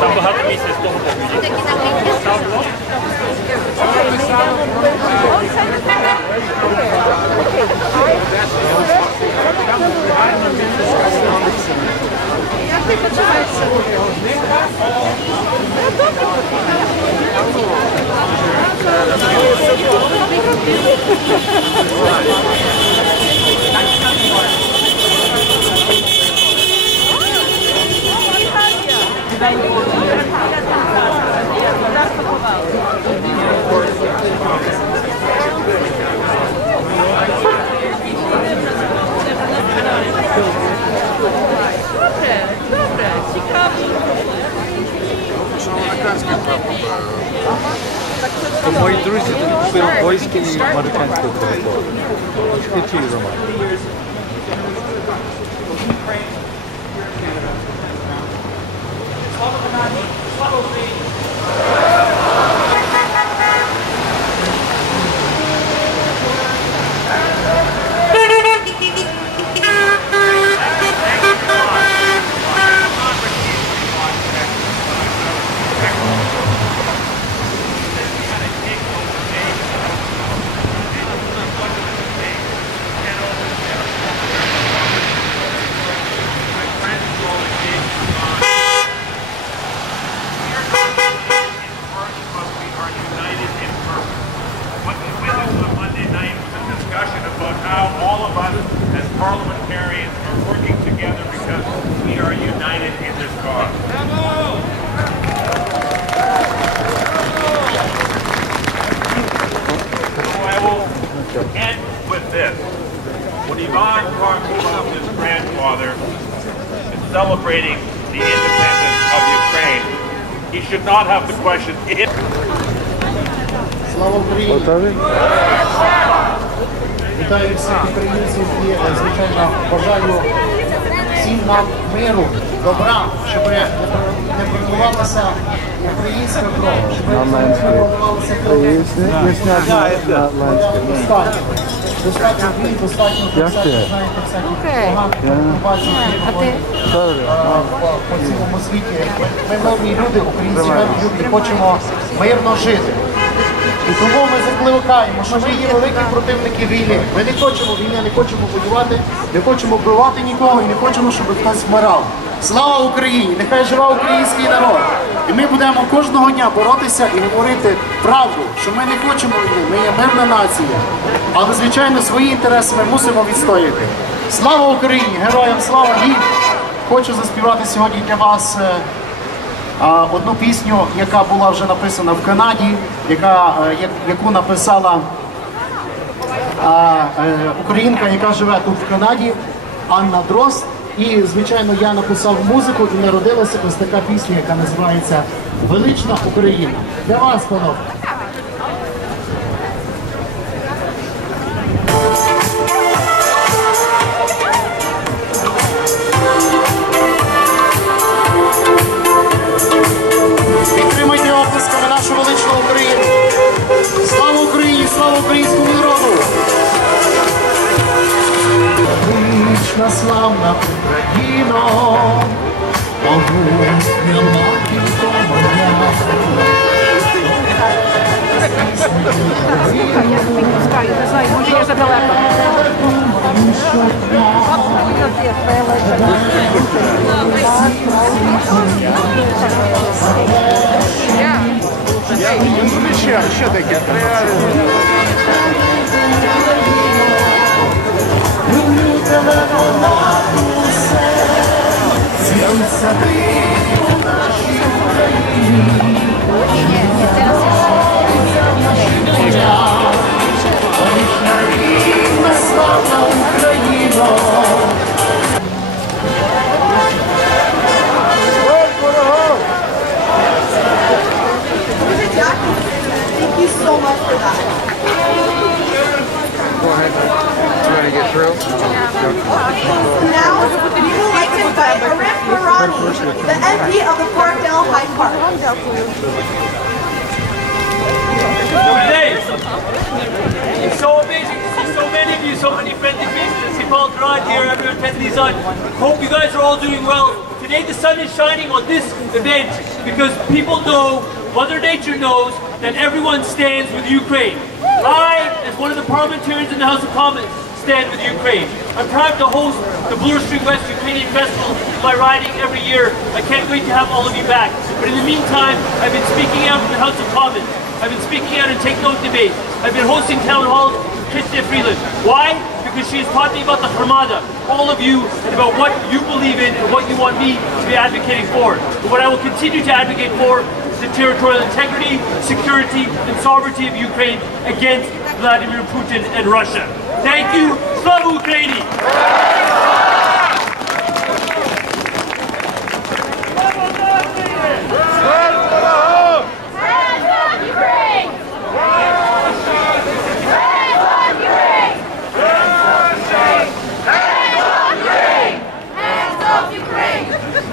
Там багато місця з того боку. Як ти почуваєшся? Добре, цікаво. То мої друзі тут купили польське і американське телефон. Хотіли дома. Parliamentarians are working together because we are united in this cause. So I will end with this. When Ivan Karkov, his grandfather, is celebrating the independence of Ukraine, he should not have the question if... Слава Україні! Вітаю всіх українців і, звичайно, бажаю всім нам миру, добра, щоб не прорвалася українська кров, щоб не прорвалася кров. Достатньо війн, достатньо знаєте, всяких багатих по цілому світі. Ми мирні люди, українці мирні люди, і хочемо мирно жити. І тому ми закликаємо, що ми є великі противники війни. Ми не хочемо війни, не хочемо воювати, не хочемо вбивати нікого і не хочемо, щоб хтось вмирав. Слава Україні! Нехай живе український народ! І ми будемо кожного дня боротися і говорити правду, що ми не хочемо війни, ми є мирна нація. Але, звичайно, свої інтереси ми мусимо відстояти. Слава Україні! Героям слава! І хочу заспівати сьогодні для вас одну пісню, яка була вже написана в Канаді, яку написала українка, яка живе тут в Канаді, Анна Дрозд. І, звичайно, я написав музику і народилася ось така пісня, яка називається «Велична Україна». Для вас, панове. Підтримайте оплесками нашу величну Україну. Слава Україні, слава українському народу! Велична, славна Україно, могутня матінко моя. Я не пускаю, не знаю, може я задалеко. Ще таке. Люблю тебе понад усе, з'явиться ти у нашій Україні. Велична рідна, славна Україна. Thank you so much for that. Go ahead. Trying to get through? Now, we would like to invite Arif Marani, the MP of the Parkdale High Park. Good day. It's so amazing to see so many of you, so many friendly faces. It's called right here, everyone attendees on. Hope you guys are all doing well. Today the sun is shining on this event because people know, Mother Nature knows, that everyone stands with Ukraine. I, as one of the parliamentarians in the House of Commons, stand with Ukraine. I'm proud to host the Bloor Street West Ukrainian Festival in my riding every year. I can't wait to have all of you back. But in the meantime, I've been speaking out in the House of Commons. I've been speaking out in Take Note debates. I've been hosting town halls with Chrystia Freeland. Why? Because she has taught me about the Armada, all of you, and about what you believe in and what you want me to be advocating for. But what I will continue to advocate for is the territorial integrity, security, and sovereignty of Ukraine against Vladimir Putin and Russia. Thank you. Slava Ukraini!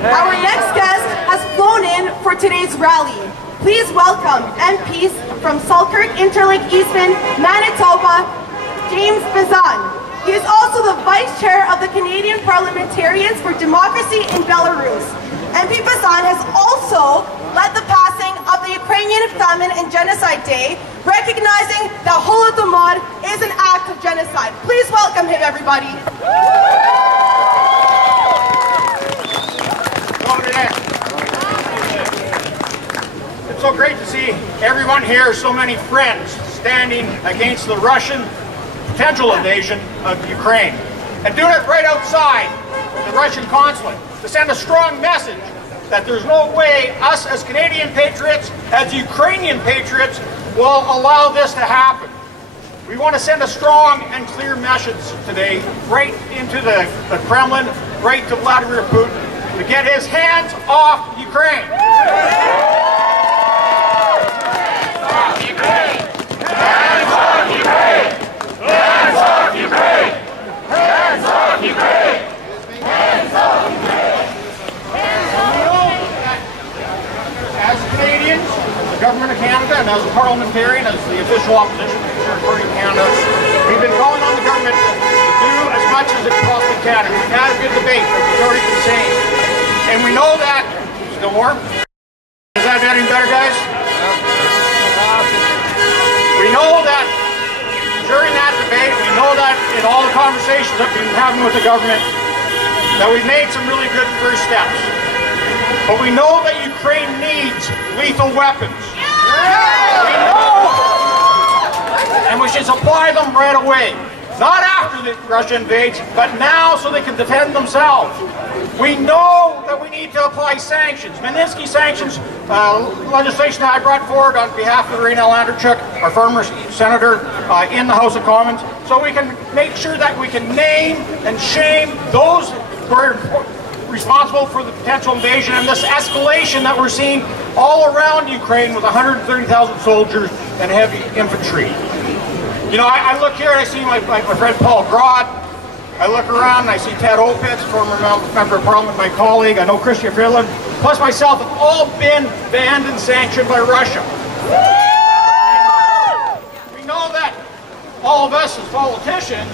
Our next guest has flown in for today's rally. Please welcome MPs from Selkirk, Interlake, Eastman, Manitoba, James Bazan. He is also the Vice Chair of the Canadian Parliamentarians for Democracy in Belarus. MP Bazan has also led the passing of the Ukrainian Famine and Genocide Day, recognizing that Holodomor is an act of genocide. Please welcome him, everybody. It's so great to see everyone here, so many friends standing against the Russian potential invasion of Ukraine. And doing it right outside the Russian consulate to send a strong message that there's no way us as Canadian patriots, as Ukrainian patriots, will allow this to happen. We want to send a strong and clear message today right into the Kremlin, right to Vladimir Putin, to get his hands off Ukraine. As Canadians, the Government of Canada, and as a parliamentarian, as the official opposition party of Canada, we've been calling on the government to do as much as it possibly can. And we've had a good debate, as we've already been saying. And we know that, still warm? Is that getting better, guys? We know that during that debate, we know that in all the conversations that we've been having with the government, that we've made some really good first steps. But we know that Ukraine needs lethal weapons. We know, and we should supply them right away. Not after the Russia invades, but now so they can defend themselves. We know that we need to apply sanctions. Magnitsky sanctions legislation that I brought forward on behalf of Irina Landerchuk, our former senator in the House of Commons, so we can make sure that we can name and shame those who are responsible for the potential invasion and this escalation that we're seeing all around Ukraine with 130,000 soldiers and heavy infantry. You know, I look here and I see my friend Paul Grodd. I look around and I see Ted Opitz, former member of Parliament, my colleague. I know Chrystia Freeland, plus myself, have all been banned and sanctioned by Russia. And we know that all of us as politicians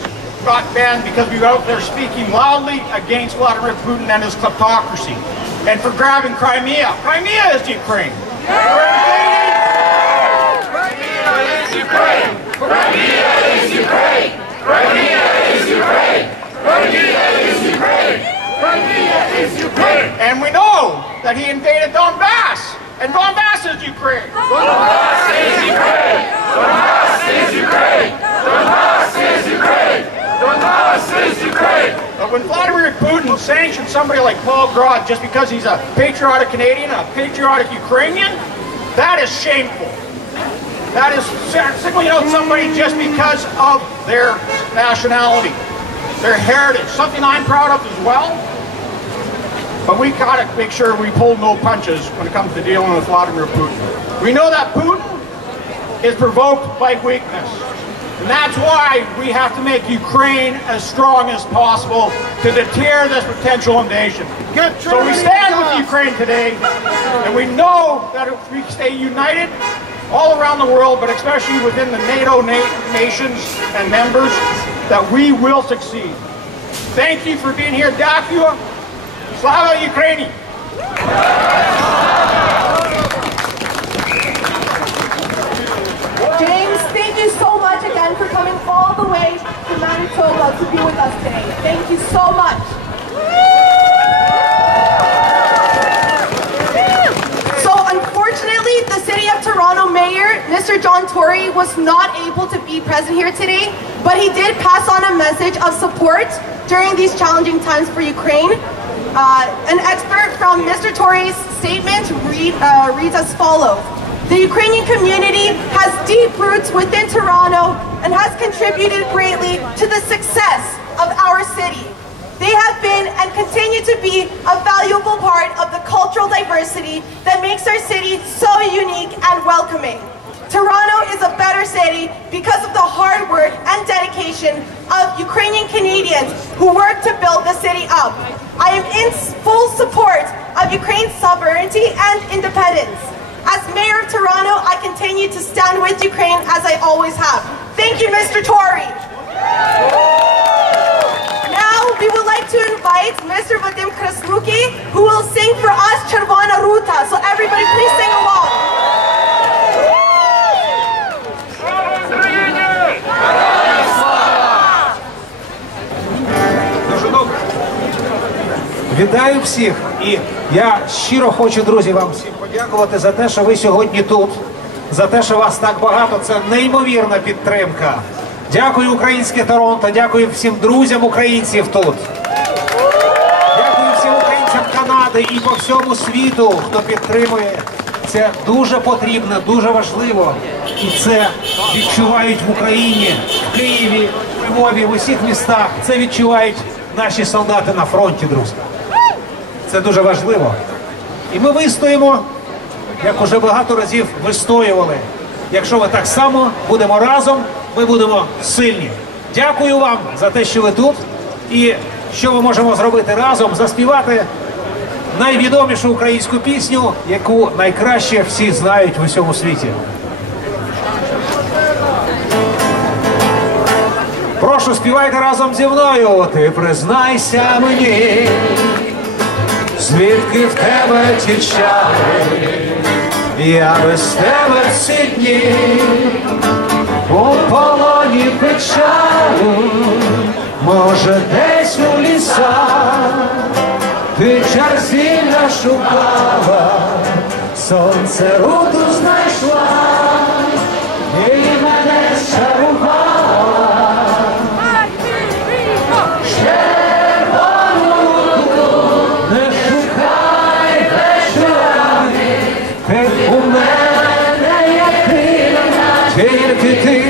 got banned because we were out there speaking loudly against Vladimir Putin and his kleptocracy. And for grabbing Crimea. Crimea is Ukraine. Crimea is Ukraine. Crimea is Ukraine. Crimea is Ukraine. Crimea is Ukraine. Crimea is Ukraine. And we know that he invaded Donbass. And Donbass is Ukraine. Donbass is Ukraine. Donbass is Ukraine. Donbass is Ukraine. Donbass is Ukraine. But when Vladimir Putin sanctioned somebody like Paul Grodd just because he's a patriotic Canadian, a patriotic Ukrainian, that is shameful. That is singling out somebody just because of their nationality, their heritage, something I'm proud of as well. But we gotta make sure we pull no punches when it comes to dealing with Vladimir Putin. We know that Putin is provoked by weakness. And that's why we have to make Ukraine as strong as possible to deter this potential invasion. So we stand with Ukraine today, and we know that if we stay united all around the world, but especially within the NATO nations and members, that we will succeed. Thank you for being here. Дякую. Слава Україні! James, thank you so much again for coming all the way to Manitoba to be with us today. Thank you so much. So unfortunately, the City of Toronto Mayor, Mr. John Tory, was not able to be present here today, but he did pass on a message of support during these challenging times for Ukraine. An excerpt from Mr. Tory's statement reads as follows. The Ukrainian community has deep roots within Toronto and has contributed greatly to the success of our city. They have been and continue to be a valuable part of the cultural diversity that makes our city so unique and welcoming. Toronto is a better city because of the hard work and dedication of Ukrainian Canadians who work to build the city up. I am in full support of Ukraine's sovereignty and independence. As Mayor of Toronto, I continue to stand with Ukraine as I always have. Thank you, Mr. Tory. Now, we would like to invite Mr. Vadim Krasnuki, who will sing for us Червона Рута. So everybody please sing along. Дуже добре. Вітаю всіх. І я щиро хочу, друзі, вам всім подякувати за те, що ви сьогодні тут, за те, що вас так багато. Це неймовірна підтримка. Дякую, українське Торонто, дякую всім друзям українців тут. Дякую всім українцям Канади і по всьому світу, хто підтримує. Це дуже потрібно, дуже важливо. І це відчувають в Україні, в Києві, в Львові, в усіх містах. Це відчувають наші солдати на фронті, друзі. Це дуже важливо. І ми вистоїмо, як уже багато разів вистоювали. Якщо ми так само будемо разом, ми будемо сильні. Дякую вам за те, що ви тут. І що ми можемо зробити разом? Заспівати найвідомішу українську пісню, яку найкраще всі знають в усьому світі. Прошу, співайте разом зі мною. Ти признайся мені, звідки в тебе ті чари, я без тебе ці дні, у полоні печалю, може десь у лісах, ти чарзілля шукала, сонце руту знайшла, і мене чарувала. Тільки ти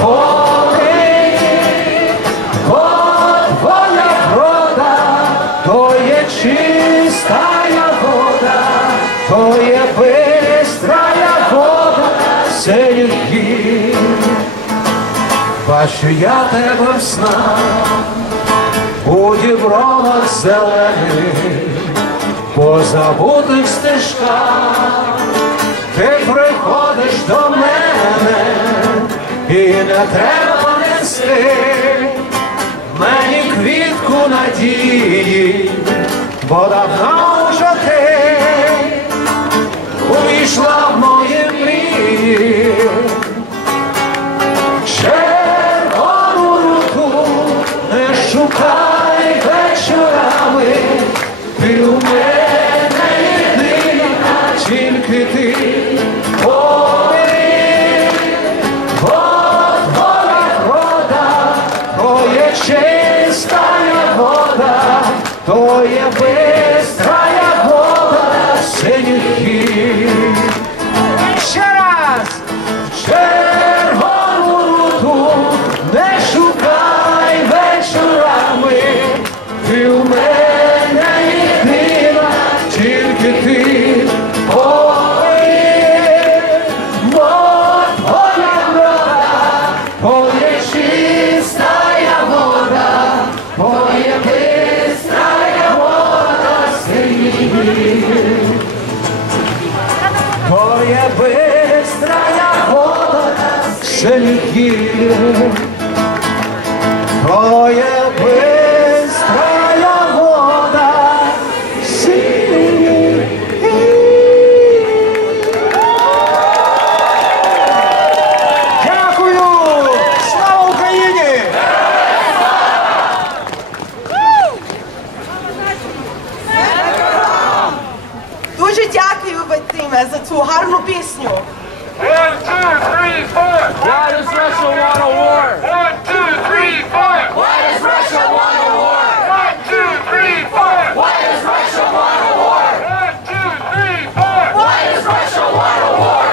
поки, бо твоя врода, то є чистая вода, то є бистрая вода синіх гір. Бачу я тебе в снах, у дібровах зелених, по забутих стежках. Ти приходиш до мене, і не треба нести мені квітку надії, бо давно вже ти увійшла в мої мрії. Червону руту не шукай вечорами, ти у мене єдина, тільки ти. Чистая вода, то є бистрая вода синіх гір. Ще раз! Червону руту не шукай вечорами, ти у мене єдина, тільки ти. Ой, бо твоя врода, то є чистая вода, моя бистрая вода пісню. 1, 2, 3, 4. Why does Russia want a war? 1, 2, 3, 4. Why does Russia want a war? 1, 2, 3, 4. Why does Russia want a war? 1, 2, 3, 4. Why does Russia want a war?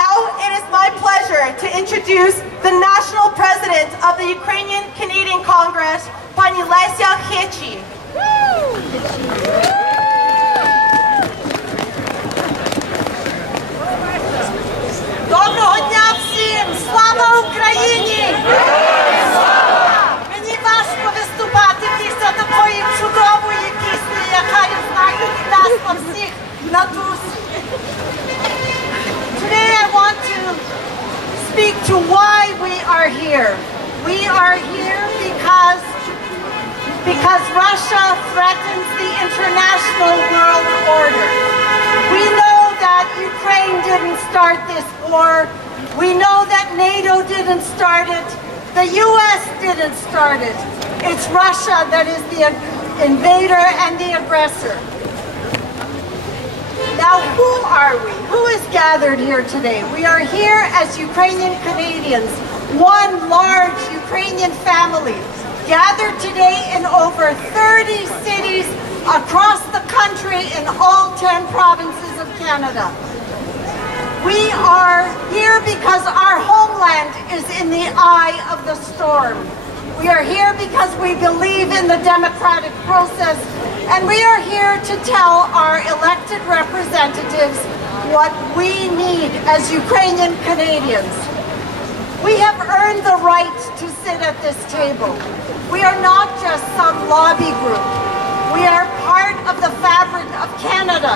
Now it is my pleasure to introduce the National President of the Ukrainian Canadian Congress, Pani Lesia Hechi. Доброго дня всім! Слава Україні! Мені важко виступати після такої чудової пісні, яка, я знаю, і нас на всіх на душі. Today I want to speak to why we are here. We are here because Russia threatens the international world order. We know that Ukraine didn't start this war. We know that NATO didn't start it. The US didn't start it. It's Russia that is the invader and the aggressor. Now, who are we? Who is gathered here today? We are here as Ukrainian Canadians, one large Ukrainian family, gathered today in over 30 cities across the country in all 10 provinces of Canada. We are here because our homeland is in the eye of the storm. We are here because we believe in the democratic process, and we are here to tell our elected representatives what we need as Ukrainian Canadians. We have earned the right to sit at this table. We are not just some lobby group. We are part of the fabric of Canada.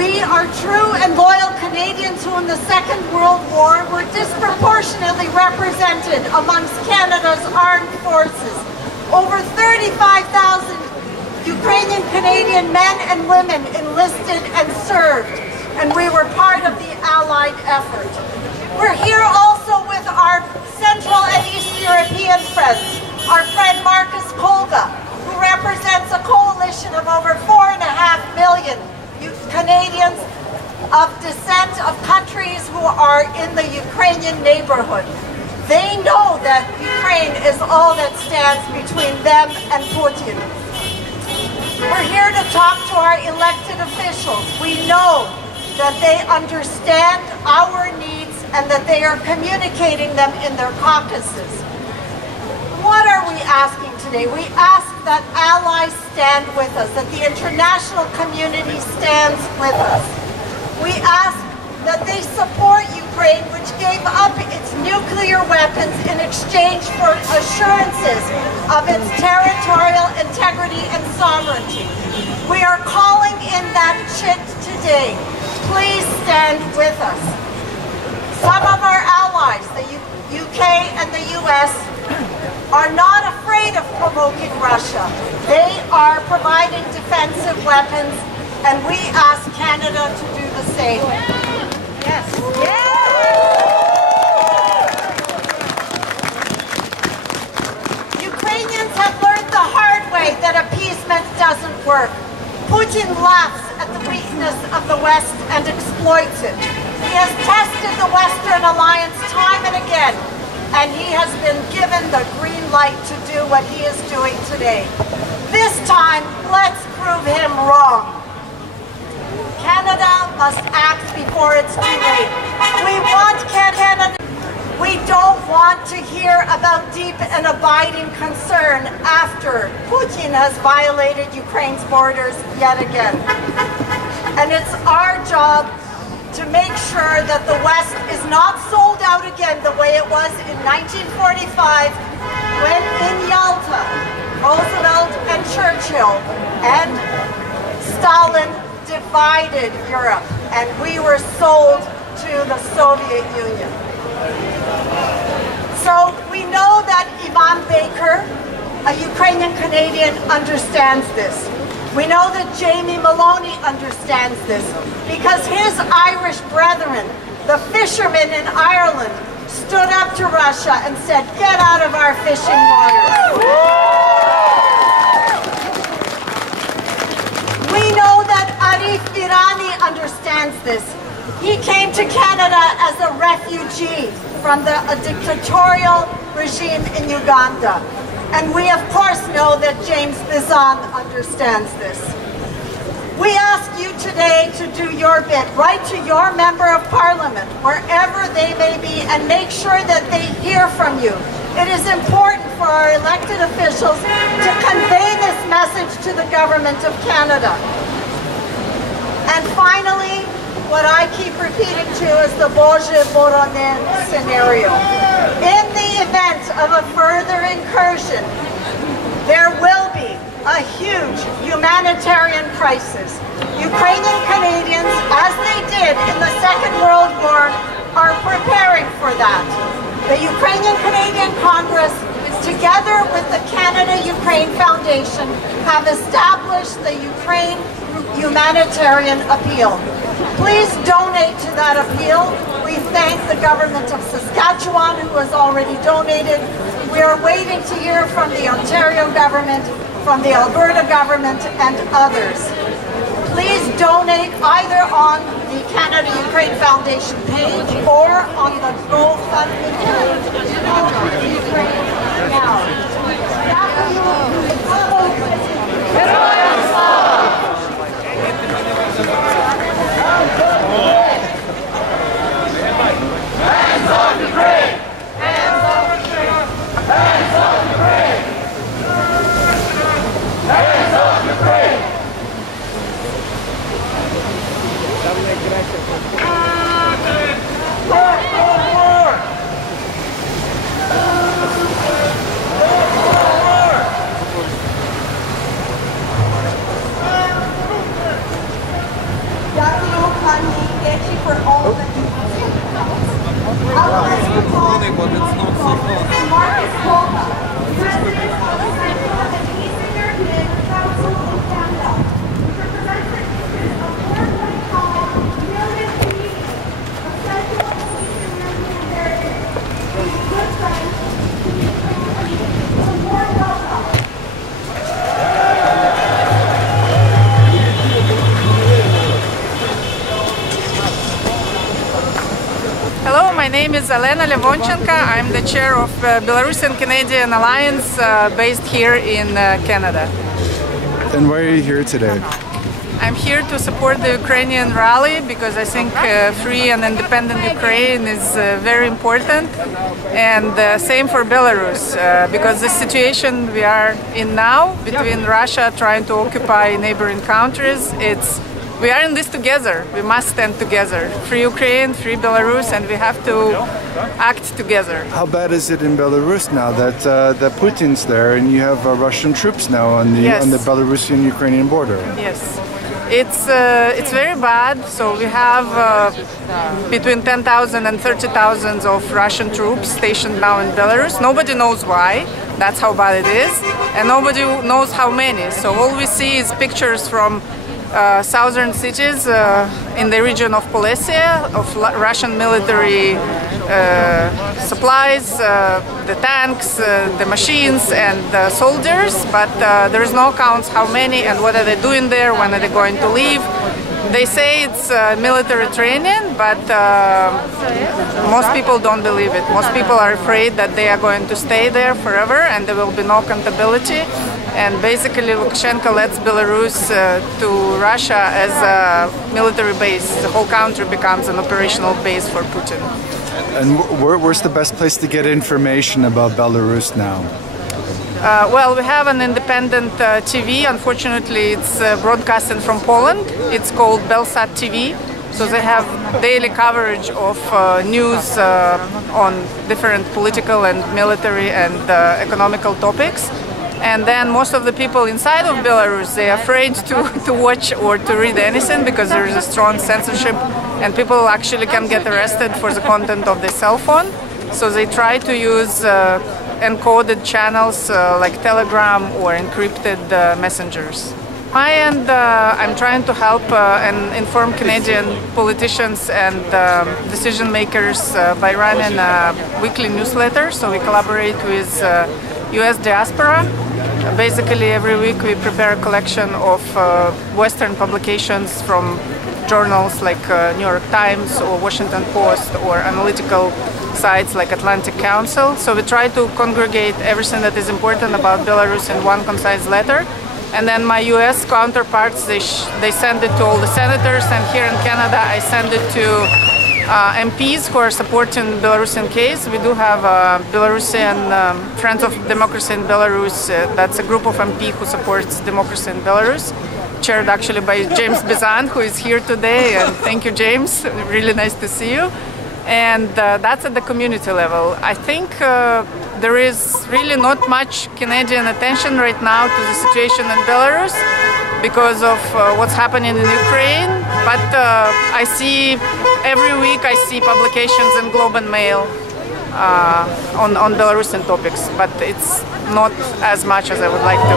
We are true and loyal Canadians who in the Second World War were disproportionately represented amongst Canada's armed forces. Over 35,000 Ukrainian Canadian men and women enlisted and served, and we were part of the Allied effort. We're here also with our Central and East European friends, our friend Marcus Kolga, who represents a coalition of over 4.5 million Canadians of descent of countries who are in the Ukrainian neighborhood. They know that Ukraine is all that stands between them and Putin. We're here to talk to our elected officials. We know that they understand our needs and that they are communicating them in their caucuses. What are we asking today? We ask that allies stand with us, that the international community stands with us. We ask that they support Ukraine, which gave up its nuclear weapons in exchange for assurances of its territorial integrity and sovereignty. We are calling in that chit today. Please stand with us. Some of our allies, the UK and the US, are not afraid of provoking Russia. They are providing defensive weapons, and we ask Canada to do the same. Yes. Ukrainians have learned the hard way that appeasement doesn't work. Putin laughs at the weakness of the West and exploits it. He has tested the Western alliance time and again, and he has been given the green light to do what he is doing today. This time, let's prove him wrong. Canada must act before it's too late. We want Canada. We don't want to hear about deep and abiding concern after Putin has violated Ukraine's borders yet again. And it's our job to make sure that the West is not sold out again the way it was in 1945 when in Yalta, Roosevelt and Churchill and Stalin divided Europe and we were sold to the Soviet Union. So we know that Ivan Baker, a Ukrainian Canadian, understands this. We know that Jamie Maloney understands this because his Irish brethren, the fishermen in Ireland, stood up to Russia and said, "Get out of our fishing waters." We know that Arif Virani understands this He came to Canada as a refugee from a dictatorial regime in Uganda. And we of course know that James Bizan understands this. We ask you today to do your bit. Write to your member of parliament, wherever they may be, and make sure that they hear from you. It is important for our elected officials to convey this message to the government of Canada. And finally, what I keep repeating to is the Bože Boronen scenario. In the event of a further incursion, there will be a huge humanitarian crisis. Ukrainian Canadians, as they did in the Second World War, are preparing for that. The Ukrainian Canadian Congress, together with the Canada-Ukraine Foundation, have established the Ukraine Humanitarian Appeal. Please donate to that appeal. We thank the government of Saskatchewan, who has already donated. We are waiting to hear from the Ontario government, from the Alberta government, and others. Please donate either on the Canada-Ukraine Foundation page or on the GoFundMe page of Ukraine Now. Hands off Ukraine! Hands off Ukraine! Hands off Ukraine! Hands off Ukraine! For all that you do. But it's not so fun. Marcus Volta, President of the Eastern European Consulate in Canada, which represents the interests of 4.5 million Canadians of Central and Eastern European heritage. He's a good friend to the Ukrainian people. So warm welcome. Hello, my name is Elena Levonchenko. I'm the chair of Belarusian-Canadian Alliance based here in Canada. And why are you here today? I'm here to support the Ukrainian rally because I think free and independent Ukraine is very important, and same for Belarus because the situation we are in now between Russia trying to occupy neighboring countries, we are in this together. We must stand together. Free Ukraine, free Belarus, and we have to act together. How bad is it in Belarus now that Putin's there and you have Russian troops now on the Belarusian-Ukrainian border? Yes, it's very bad. So we have between 10,000 and 30,000 of Russian troops stationed now in Belarus. Nobody knows why. That's how bad it is, and nobody knows how many. So all we see is pictures from southern cities in the region of Polessia, of Russian military supplies, the tanks, the machines and the soldiers, but there is no accounts how many and what are they doing there, when are they going to leave. They say it's military training, but most people don't believe it. Most people are afraid that they are going to stay there forever and there will be no accountability. And basically Lukashenko lets Belarus to Russia as a military base. The whole country becomes an operational base for Putin. And where's the best place to get information about Belarus now? Well, we have an independent TV. Unfortunately, it's broadcasting from Poland. It's called Belsat TV. So they have daily coverage of news on different political and military and economical topics. And then most of the people inside of Belarus, they are afraid to watch or to read anything because there is a strong censorship and people actually can get arrested for the content of their cell phone. So they try to use encoded channels like Telegram or encrypted messengers. On my end, I'm trying to help and inform Canadian politicians and decision makers by running a weekly newsletter. So we collaborate with US diaspora. Basically, every week we prepare a collection of Western publications from journals like New York Times or Washington Post or analytical sites like Atlantic Council. So we try to congregate everything that is important about Belarus in one concise letter. And then my US counterparts, they send it to all the senators, and here in Canada I send it to MPs who are supporting Belarusian case. We do have Belarusian Friends of Democracy in Belarus. That's a group of MP who supports democracy in Belarus, chaired actually by James Bizan, who is here today. And thank you, James. Really nice to see you. And that's at the community level. I think there is really not much Canadian attention right now to the situation in Belarus because of what's happening in Ukraine. But I see every week I see publications in Globe and Mail on Belarusian topics, but it's not as much as I would like to.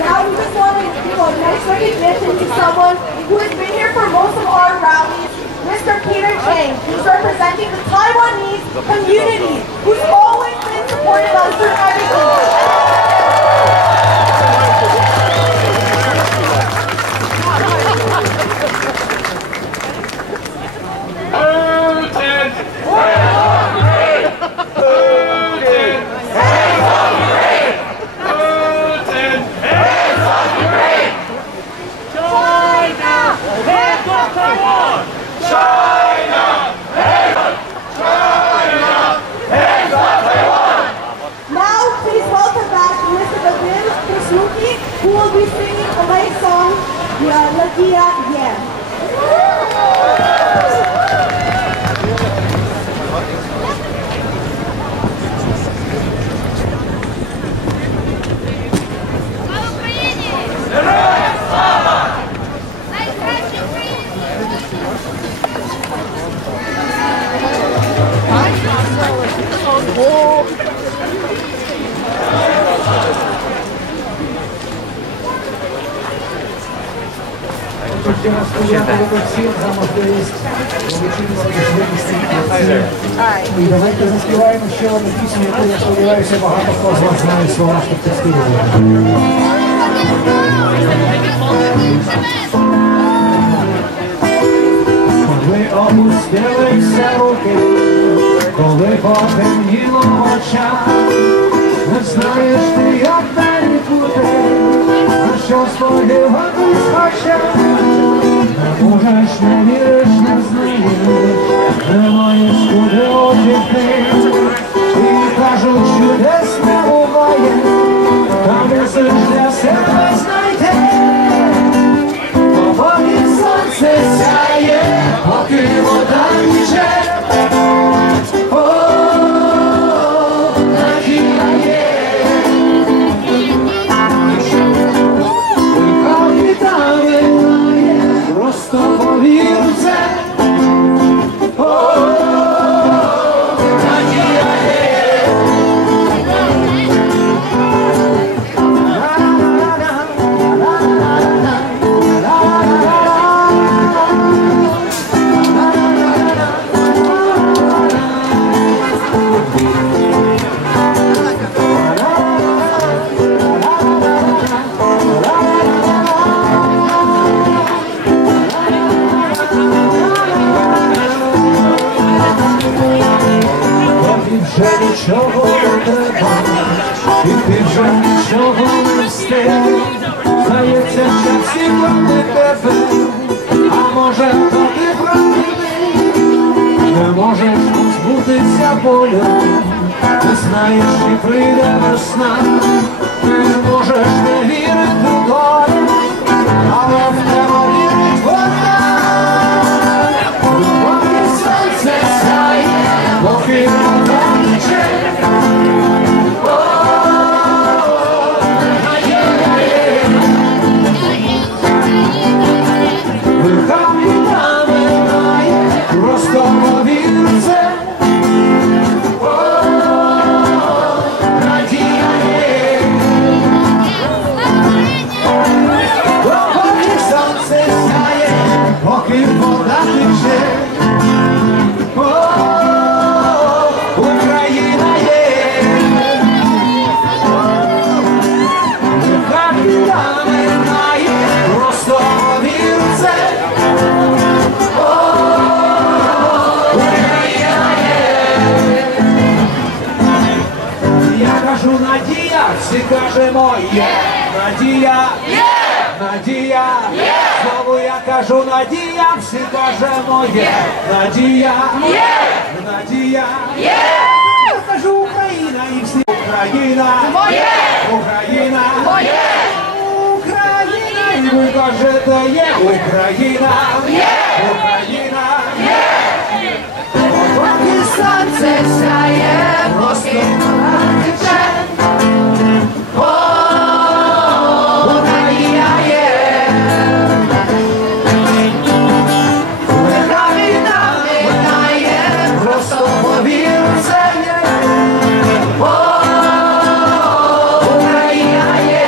Now we just want to give a nice recognition to someone who has been here for most of our rallies, Mr. Peter Chang. He's representing the Taiwanese community, who's always been supporting us through everything. Who will be singing a nice song, Lagia Yeah. І давайте заспіваємо ще одну пісню, яку, я сподіваюся, багато хто з вас знає слова, щоб це співали. Коли опустилися руки, коли потемніло в очах, не знаєш ти, як далі бути, на що сподіватись хоча. Не можеш, не віриш, не знаєш, не маєш куди обійти. І кажуть, чудес не буває, та мусиш для себе знайти. Поки сонце сяє, поки вода тече, надія є. Просто повір у це, надія є. Вже нічого не треба, і ти вже нічого не встиг. Здається, що всі проти тебе, а може то ти правильний. Не можеш позбутися болю, ти знаєш, що прийде весна. Ти не можеш не вірити в долю, але в тебе вірить вона. Поки сонце сяє, поки вода тече, надія є. Лиха біда минає, просто повір в це, надія є. Надія, всі кажемо є. Надія, Надія, знову я кажу Надія, всі кажемо є. Надія, Надія, я кажу Україна і всі. Україна, Україна, Україна, і ви кажете є. Україна, Україна, поки сонце сяє, поки тече, Україна є. Нехай війна минає, просто повір в це. Україна є.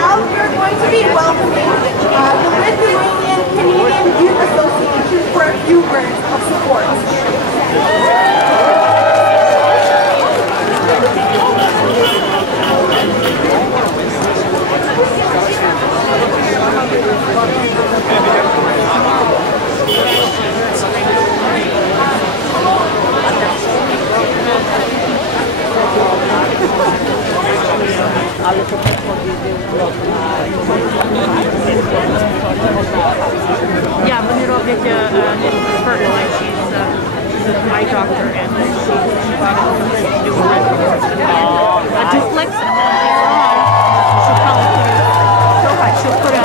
Now we're going to be welcoming the Lithuanian Canadian Youth Association for a few words of support. Yeah, вони роблять fertilizer. She's an eye doctor and she bought a new a duplex and then later on she'll put a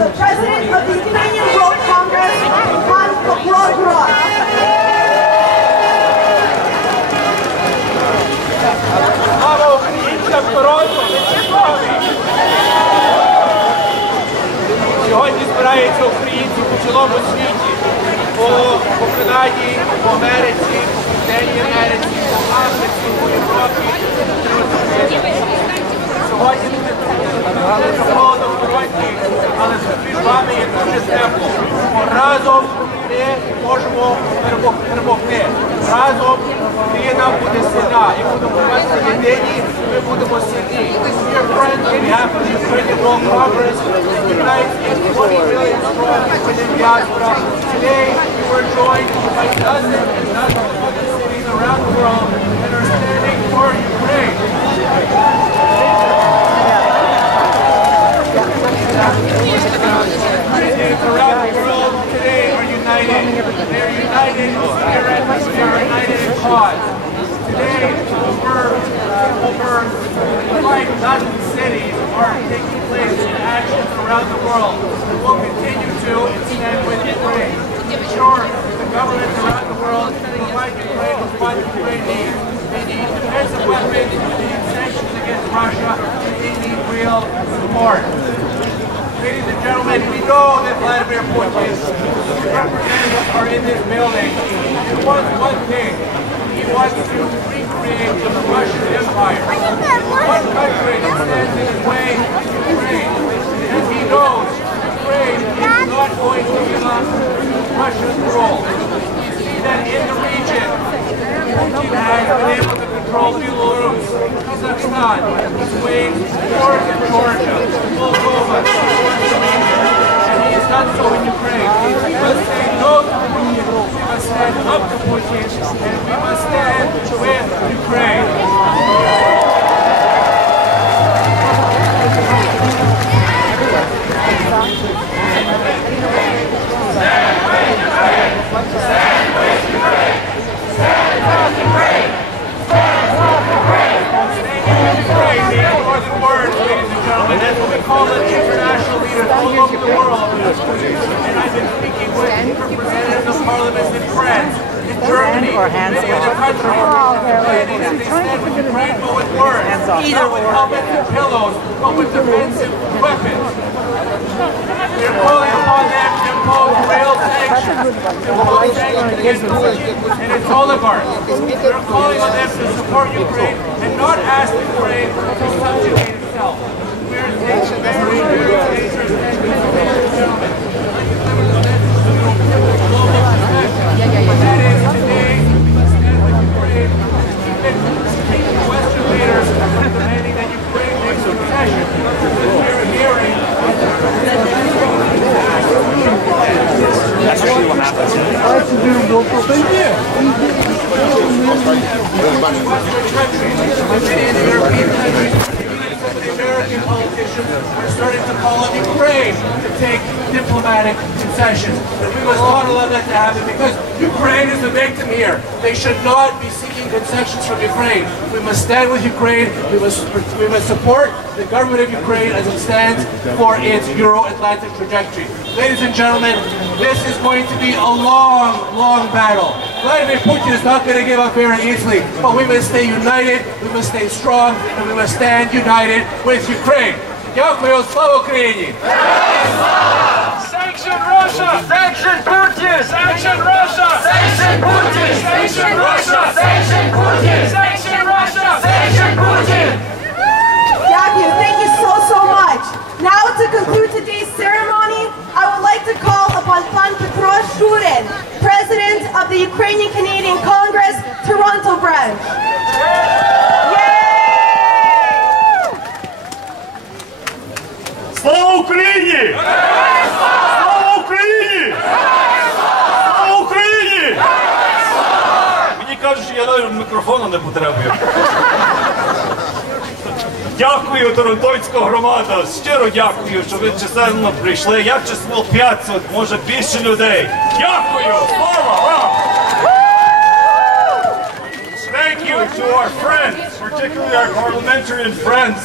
the President of the Ukrainian World Congress, Consulate. Слава українцям, Торонто, сьогодні збираються українці по цілому світі, по Канаді, по Америці, по Південній Америці, по Африці, по Європі. Сьогодні дуже холодно в Торонті, але між вами є дуже тепло. Разом ми можемо перемогти. Разом Україна буде сильна. І будемо бачити єдині, ми будемо сильні. Dear friends, on behalf of the Ukrainian World Congress, unites in 20 million strong Ukrainian diaspora. Today, we were joined by dozens and dozens of other cities around the world that are standing for Ukraine. Cities around the world today are united. They are united in spirit. They are united in cause. Today, over 5,000 cities are taking place in actions around the world. And will continue to stand with Ukraine. Sure, the governments around the world provide Ukraine with what Ukraine needs. They need defensive weapons, they need sanctions against Russia, and they need real support. Ladies and gentlemen, we know that Vladimir Putin, his representatives are in this building. He wants one thing. He wants to recreate the Russian Empire. One country that stands in his way is Ukraine. And he knows Ukraine is not going to give up Russia's role. You see that in the region, Putin has been able to control Belarus, Kazakhstan, his waves towards Georgia, Moldova, towards the region. And he has done so in Ukraine. We must say no to Putin, we must stand up to Putin, and we must stand with Ukraine. That's what we call it, international leaders all over the world. And I've been speaking with representatives of parliaments in France, in Germany, many other countries. They stand with Ukraine, but with words, not with helmets and pillows, but with defensive weapons. We are calling upon them to impose real sanctions against Putin and its oligarchs. We are calling on them to support Ukraine and not ask Ukraine to subjugate itself. We are taking very, very dangerous measures. That is today, stand with Ukraine, even Western leaders are demanding that Ukraine makes a concession. We are hearing that's actually what happens. The American politicians are starting to call on Ukraine to take diplomatic concessions. And we must not allow that to happen because Ukraine is the victim here. They should not be seeking concessions from Ukraine. We must stand with Ukraine. We must support the government of Ukraine as it stands for its Euro-Atlantic trajectory. Ladies and gentlemen, this is going to be a long, long battle. Vladimir Putin is not going to give up very easily, but we must stay united, we must stay strong, and we must stand united with Ukraine. Дякую, слава Україні! Sanction Russia! Sanction Putin! Sanction Russia! Sanction Putin! Sanction Russia! Sanction Putin! Sanction Russia! Sanction Putin! Thank you so much. Now to conclude today's ceremony, I would like to call upon Pan Petro Shurin, President of the Ukrainian Canadian Congress, Toronto branch. Слава Україні! Слава Україні! Слава Україні! Мені кажуть, що я навіть мікрофону не потребую. Дякую, торонтойська громада. Щиро дякую, що ви чисельно прийшли. Як число 500, може більше людей. Дякую! Слава вам! Thank you to our friends, particularly our parliamentarian friends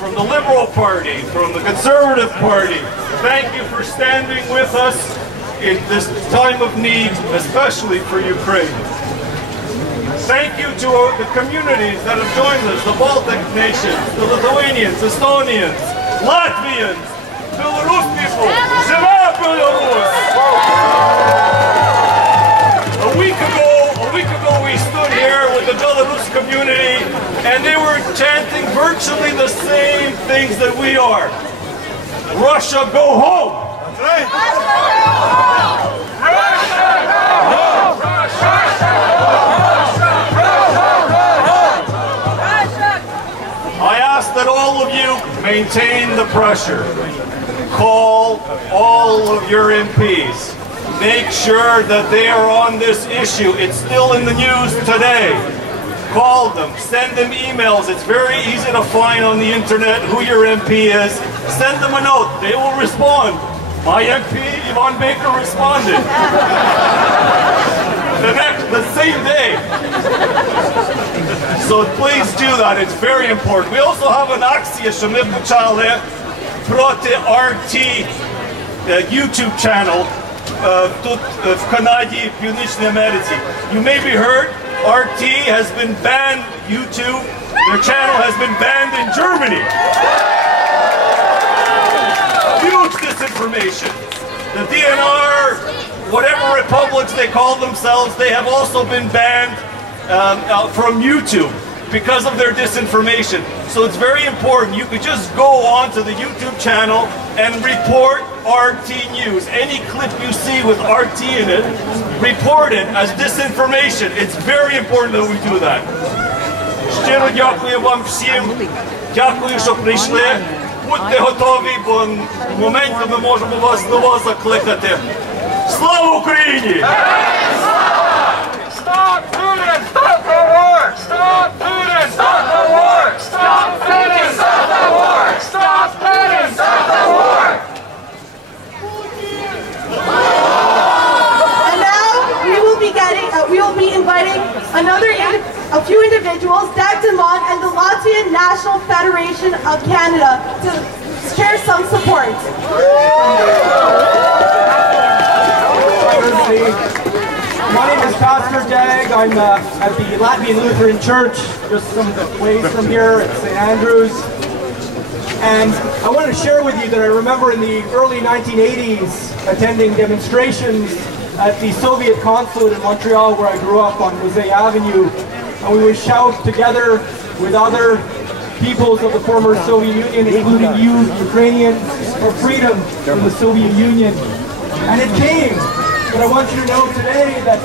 from the Liberal Party, from the Conservative Party. Thank you for standing with us in this time of need, especially for Ukraine. Thank you to the communities that have joined us, the Baltic nations, the Lithuanians, Estonians, Latvians, Belarus people. Живе Belarus! A week ago we stood here with the Belarus community and they were chanting virtually the same things that we are. Russia, go home! That's right. Russia, go home! Russia, go home! I ask that all of you maintain the pressure. Call all of your MPs. Make sure that they are on this issue. It's still in the news today. Call them, send them emails. It's very easy to find on the internet who your MP is. Send them a note. They will respond. My MP, Yvonne Baker, responded. The same day. So please do that. It's very important. We also have an акція, що ми почали проти RT YouTube channel тут в Канаді, Північній Америці. You may be heard, RT has been banned, YouTube, their channel has been banned in Germany. Huge disinformation. The DNR, whatever republics they call themselves, they have also been banned from YouTube because of their disinformation. So it's very important. You could just go onto the YouTube channel and report RT News. Any clip you see with RT in it, report it as disinformation. It's very important that we do that. Щиро дякую вам всім. Дякую, що прийшли. Будьте готові, бо в моменті ми можемо вас знову закликати. Слава Україні! Stop Putin! Stop the war! Stop Putin! Stop the war! Stop Putin! Stop the war! Stop Putin! Stop the war! And now we will be inviting a few individuals, Dag Demont and the Latvian National Federation of Canada, to share some support. My name is Pastor Dag. I'm at the Latvian Lutheran Church, just some ways from here at St Andrews. And I want to share with you that I remember in the early 1980s attending demonstrations at the Soviet Consulate in Montreal, where I grew up on St Avenue. And we would shout together with other peoples of the former Soviet Union, including you, Ukrainians, for freedom from the Soviet Union. And it came. But I want you to know today that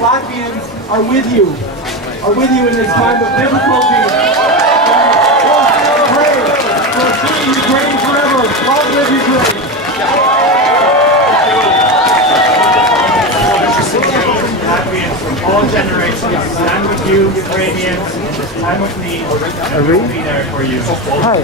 Latvians are with you in this time of difficulty. Pray for free Ukraine forever. Long live Ukraine. Latvians from all generations stand with you, Ukrainians, in this time of need. We'll be there for you. Hi.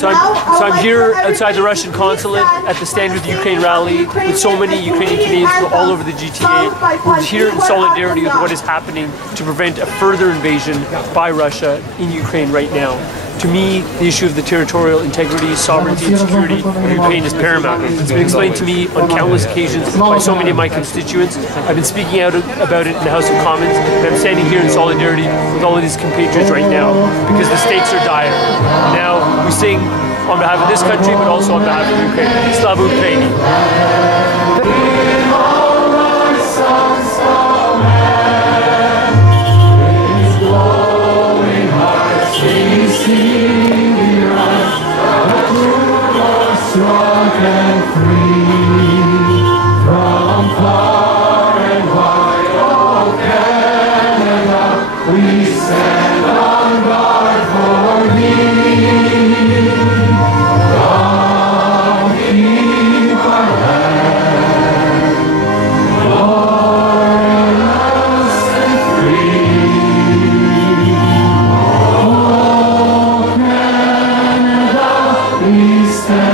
So I'm here outside the Russian consulate at the Stand With Ukraine rally with so many Ukrainian Canadians from all over the GTA who are here in solidarity with what is happening to prevent a further invasion by Russia in Ukraine right now. To me, the issue of the territorial integrity, sovereignty and security of Ukraine is paramount. It's been explained to me on countless occasions by so many of my constituents. I've been speaking out about it in the House of Commons, and I'm standing here in solidarity with all of these compatriots right now because the stakes are dire. Now, we sing on behalf of this country, but also on behalf of Ukraine. Slava Ukraini! Strong and free from far and wide, oh Canada, we stand on guard for thee. Come keep our land, glorious and free. Oh Canada, we stand.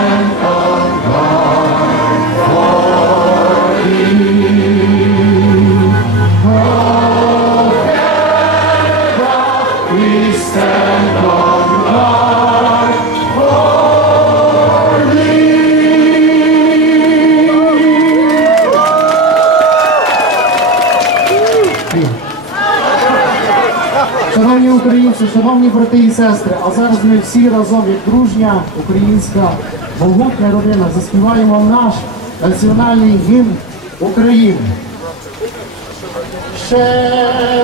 Шановні українці, шановні брати і сестри, а зараз ми всі разом, як дружня українська могутня родина, заспіваємо наш національний гімн України. Ще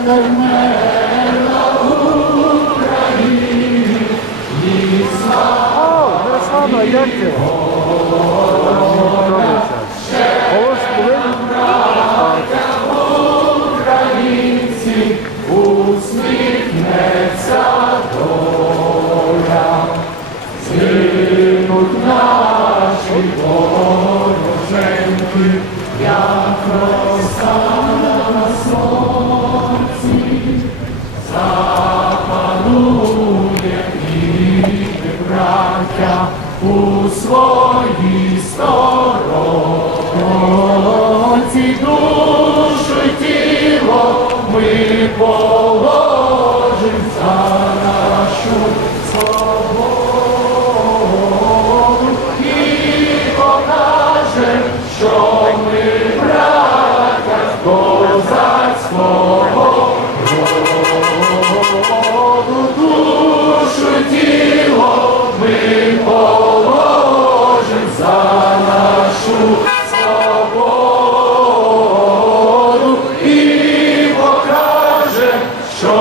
не вмерла Україна, ні слава, як ти? Українці, усміхнеться доля, згинуть наші вороженьки, як роса на сонці, запанує і браття у своїй сторонці, душу й тіло ми положим за нашу свободу і покажем, що ми браття козацького роду. Душу й тіло ми положим за нашу свободу і покажем, що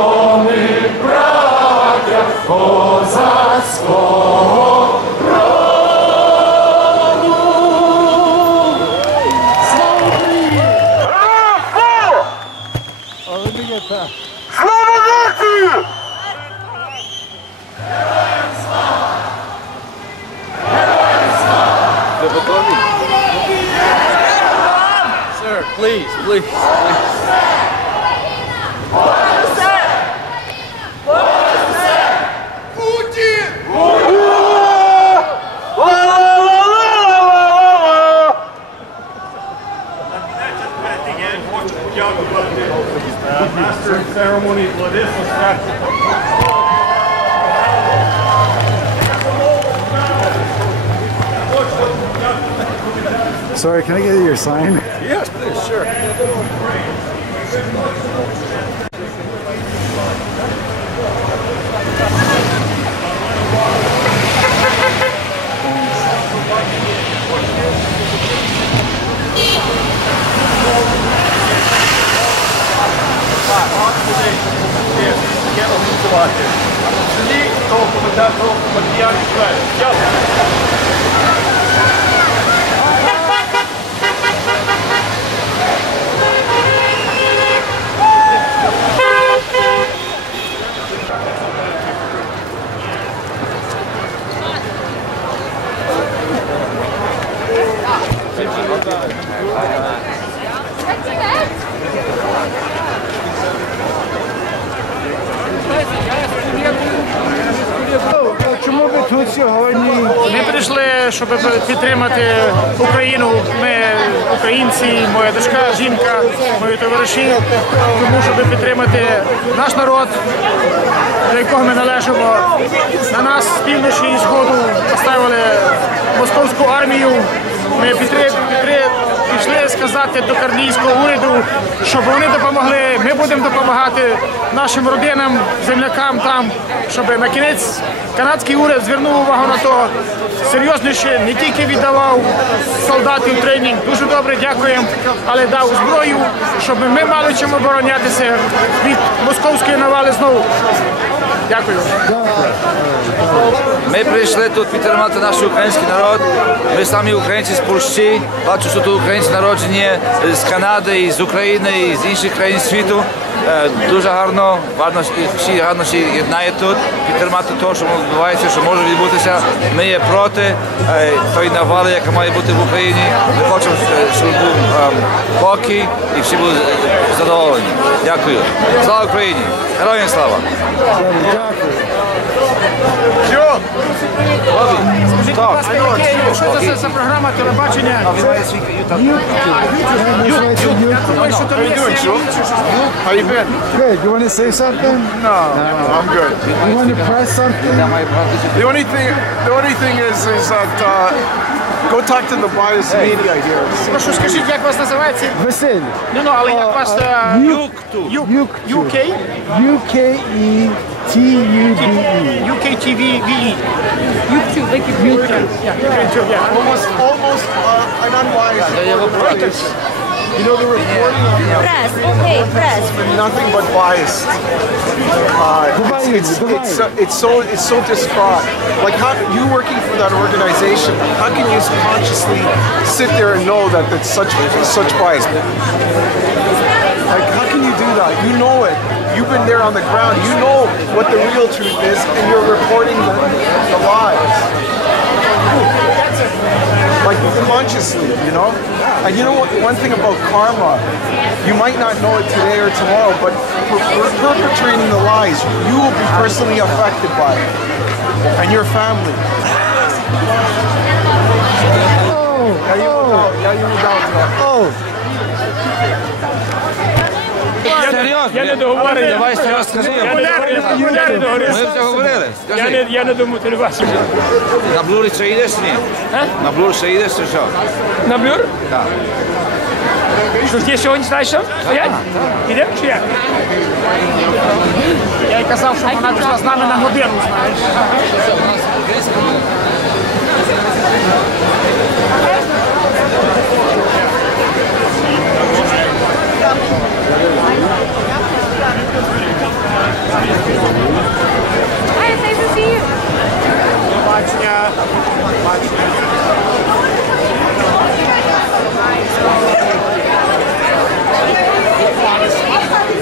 ми браття козацького роду. Слава Україні! Слава нації! Героям слава! Героям слава! Sir, please, please, please. Master of Ceremony, Vladislas. Sorry, can I get your sign? Yes, please, sure. Чому ви тут сьогодні? Ми прийшли, щоб підтримати Україну. Ми українці, моя дочка, жінка, мої товариші, тому щоб підтримати наш народ, до якого ми належимо. На нас з півночі і сходу поставили московську армію. Ми пішли сказати до карнійського уряду, щоб вони допомогли. Ми будемо допомагати нашим родинам, землякам там, щоб на кінець канадський уряд звернув увагу на то, серйозніше не тільки віддавав солдатів тренінг, дуже добре, дякуємо, але дав зброю, щоб ми мали чим оборонятися від московської навали знову. Дякую. Ми прийшли тут підтримати наш український народ. Ми самі українці з Польщі. Бачу, що тут українці народжені з Канади, і з України, і з інших країн світу. Дуже гарно, всі гарно єднають тут, підтримати те, що відбувається, що може відбутися. Ми є проти тої навали, яка має бути в Україні. Ми хочемо, щоб був покій і всі були задоволені. Дякую. Слава Україні! Героям слава! Що? Скажіть, будь ласка, що це за програма телебачення? How you been? Good. You want to say something? No, I'm good. You want to press something? The only thing is that go talk to the biased media here. Прошу, скажіть, як вас називається? Василь. Ну, але як вас... UkeTube. UK? UkeTube. UkeTube VE. UkeTube, like YouTube. Yeah, UkeTube, yeah. Almost, I'm unbiased. You know, the reporting on Press, okay, press. nothing but biased. It's so distraught. Like, how you working for that organization? How can you consciously sit there and know that it's such bias? Like, how can you do that? You know it. You've been there on the ground. You know what the real truth is, and you're reporting the lies. Like, consciously, you know? And you know what? One thing about karma, you might not know it today or tomorrow, but for perpetrating the lies, you will be personally affected by it. And your family. Серйозно? Я не договорив. Давай ще раз скажи. Ми вже говорили. Скажи. Я не думаю телебачення. На блюрі ще йдеш чи ні? На блюр ще йдеш чи що? На блюр? Так. Що ж, ти сьогодні знаєш що? Стоять? Ідемо чи як? Я й казав, що вона пішла з нами на годину, знаєш. Hi, it's nice to see you.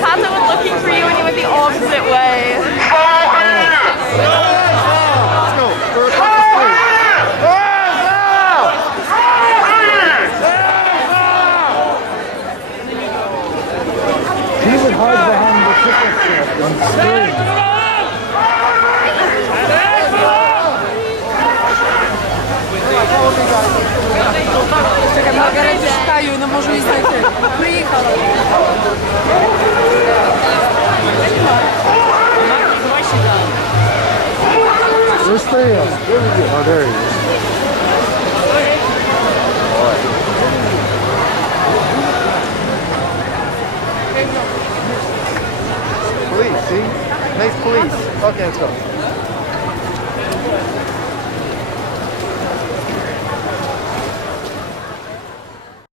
Tata was looking for you when you went the opposite way. He would hide behind the ticket strip and scream. Czekaj, Margaret, czekaju, no może nie znajdę. Przyjechała. Where's Theo? Oh, there he is. Okay, let's go.